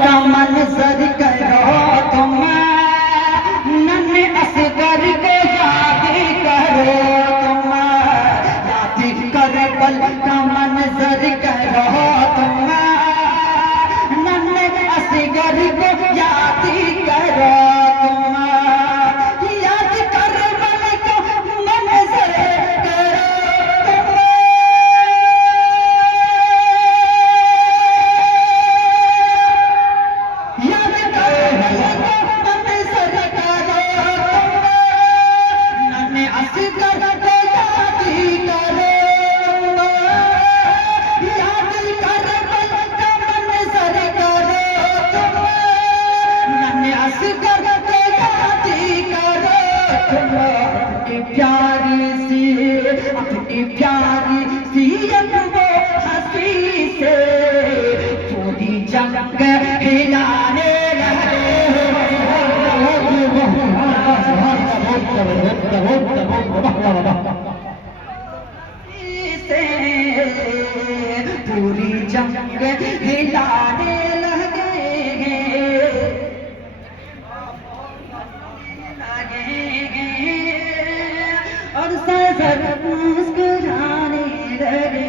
का मंजर करो तुम, नन्हे असगर को याद करो तुम, याद करबल का मंजर करो तुम, नन्हे असगर को याद करो तुम, याद करबल को मंजर करो तुम। याद करबल को मंजर करो तुम, नन्हे असगर को याद करो तुम, याद करबल का मंजर करो तुम, नन्हे असगर को याद करो तुम। अपनी प्यारी सी वो हंसी से पूरी जंग हिलाने लगे से पूरी जंग हिलाने लगे और सर मुस्कुराने लगे।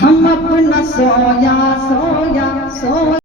हम अपना सोया सोया सोया